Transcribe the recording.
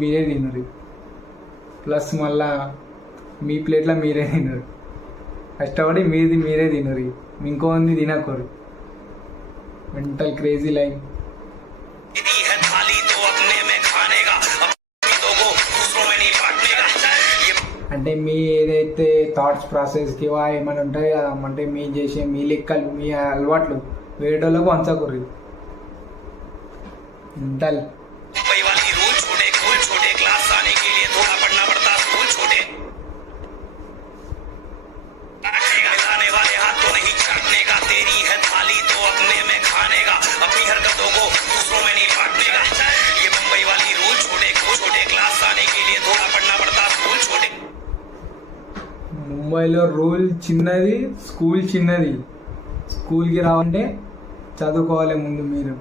మీరే తినరు, ప్లస్ మళ్ళా మీ ప్లేట్లో మీరే తినరు, కష్టపడి మీరే తినరు, ఇంకోంది తినకూరు. Mental crazy life. అంటే మీ ఏదైతే థాట్స్ ప్రాసెస్కి ఏమైనా ఉంటాయి కదా, అంటే మీ చేసే మీ లెక్కలు మీ అలవాట్లు వేరేటోళ్ళకు వంచకూరు. మెంటల్. ముంబైలో రూల్ చిన్నది, స్కూల్ చిన్నది. స్కూల్కి రావాలంటే చదువుకోవాలి ముందు మీరు.